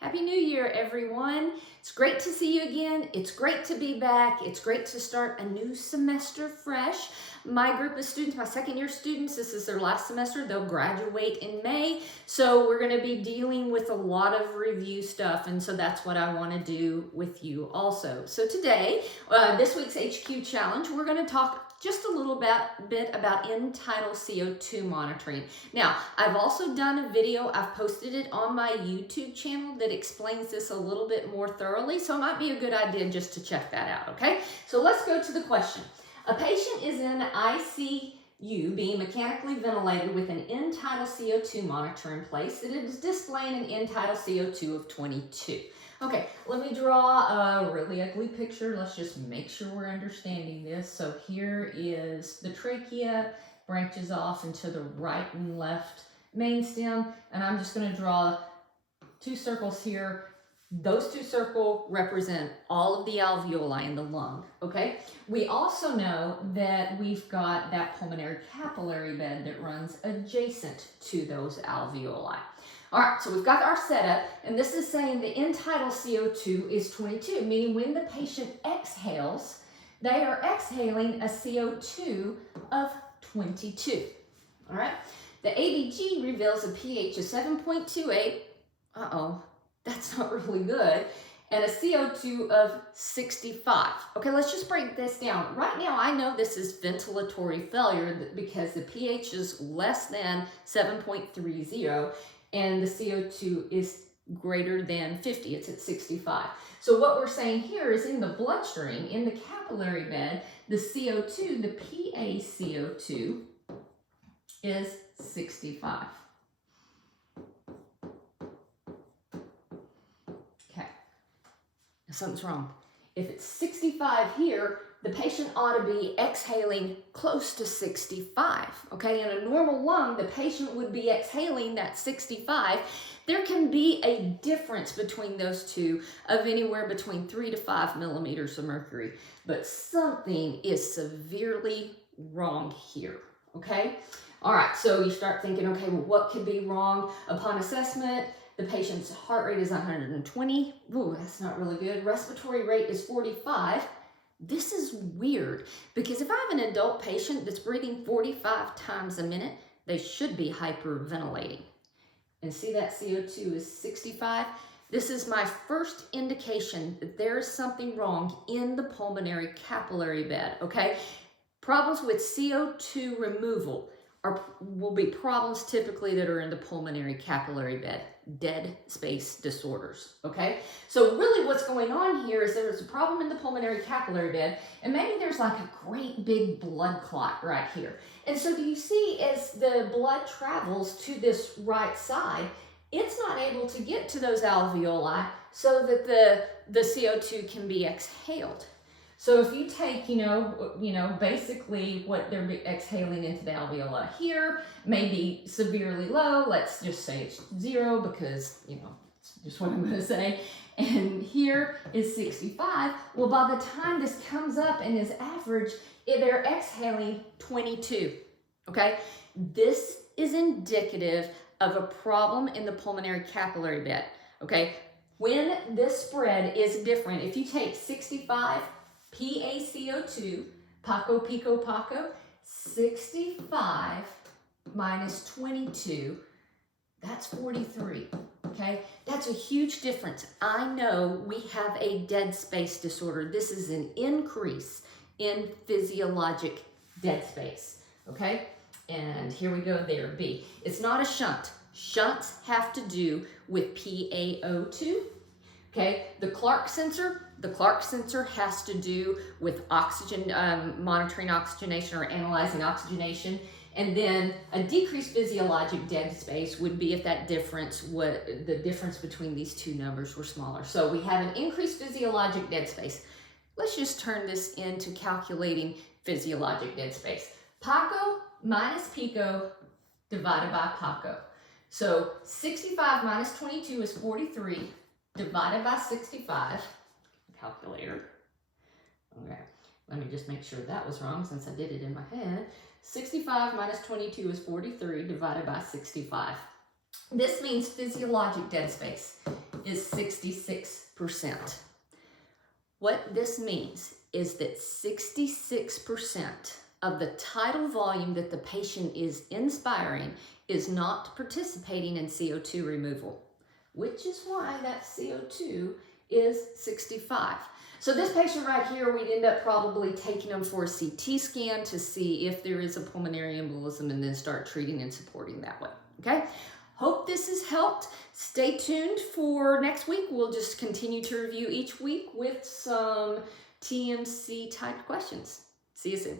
Happy New Year, everyone. It's great to see you again. It's great to be back. It's great to start a new semester fresh. My group of students, my second year students, this is their last semester. They'll graduate in May. So we're going to be dealing with a lot of review stuff. And so that's what I want to do with you also. So today, this week's HQ challenge, we're going to talk just a little bit about end-tidal CO2 monitoring. Now, I've also done a video, I've posted it on my YouTube channel that explains this a little bit more thoroughly, so it might be a good idea just to check that out, okay? So let's go to the question. A patient is in ICU being mechanically ventilated with an end-tidal CO2 monitor in place that is displaying an end-tidal CO2 of 22. Okay, let me draw a really ugly picture. Let's just make sure we're understanding this. So here is the trachea, branches off into the right and left main stem, and I'm just going to draw two circles here. Those two circles represent all of the alveoli in the lung, okay? We also know that we've got that pulmonary capillary bed that runs adjacent to those alveoli. All right, so we've got our setup, and this is saying the end-tidal CO2 is 22, meaning when the patient exhales, they are exhaling a CO2 of 22. All right, the ABG reveals a pH of 7.28. Uh-oh, that's not really good. And a CO2 of 65. Okay, let's just break this down. Right now, I know this is ventilatory failure because the pH is less than 7.30 and the CO2 is greater than 50. It's at 65. So what we're saying here is in the bloodstream, in the capillary bed, the CO2, the PaCO2 is 65. Something's wrong. If it's 65 here, the patient ought to be exhaling close to 65, okay? In a normal lung, the patient would be exhaling that 65. There can be a difference between those two of anywhere between 3 to 5 millimeters of mercury, but something is severely wrong here, okay? All right, so you start thinking, okay, well, what could be wrong? Upon assessment, the patient's heart rate is 120. Ooh, that's not really good. Respiratory rate is 45. This is weird because if I have an adult patient that's breathing 45 times a minute, they should be hyperventilating. And see that CO2 is 65? This is my first indication that there is something wrong in the pulmonary capillary bed, okay? Problems with CO2 removal will be problems typically that are in the pulmonary capillary bed, dead space disorders, okay? So really what's going on here is there's a problem in the pulmonary capillary bed, and maybe there's like a great big blood clot right here. And so do you see as the blood travels to this right side, it's not able to get to those alveoli so that the CO2 can be exhaled. So if you take, basically what they're exhaling into the alveoli here may be severely low. Let's just say it's 0 because, it's just what I'm going to say. And here is 65. Well, by the time this comes up and is average, they're exhaling 22, okay? This is indicative of a problem in the pulmonary capillary bed, okay? When this spread is different, if you take 65, PaCO2, Paco, 65 minus 22, that's 43, okay? That's a huge difference. I know we have a dead space disorder. This is an increase in physiologic dead space, okay? And here we go there, B. It's not a shunt. Shunts have to do with PaO2, okay? The Clark sensor has to do with oxygen, monitoring oxygenation or analyzing oxygenation. And then a decreased physiologic dead space would be if that difference, the difference between these two numbers were smaller. So we have an increased physiologic dead space. Let's just turn this into calculating physiologic dead space. Paco minus pico divided by Paco. So 65 minus 22 is 43 divided by 65. Calculator. Okay, let me just make sure that was wrong since I did it in my head. 65 minus 22 is 43 divided by 65. This means physiologic dead space. is 66%. What this means is that 66% of the tidal volume that the patient is inspiring is not participating in CO2 removal, which is why that CO2 is 65. So this patient right here, we'd end up probably taking them for a CT scan to see if there is a pulmonary embolism and then start treating and supporting that way, okay? Hope this has helped. Stay tuned for next week. We'll just continue to review each week with some TMC type questions. See you soon.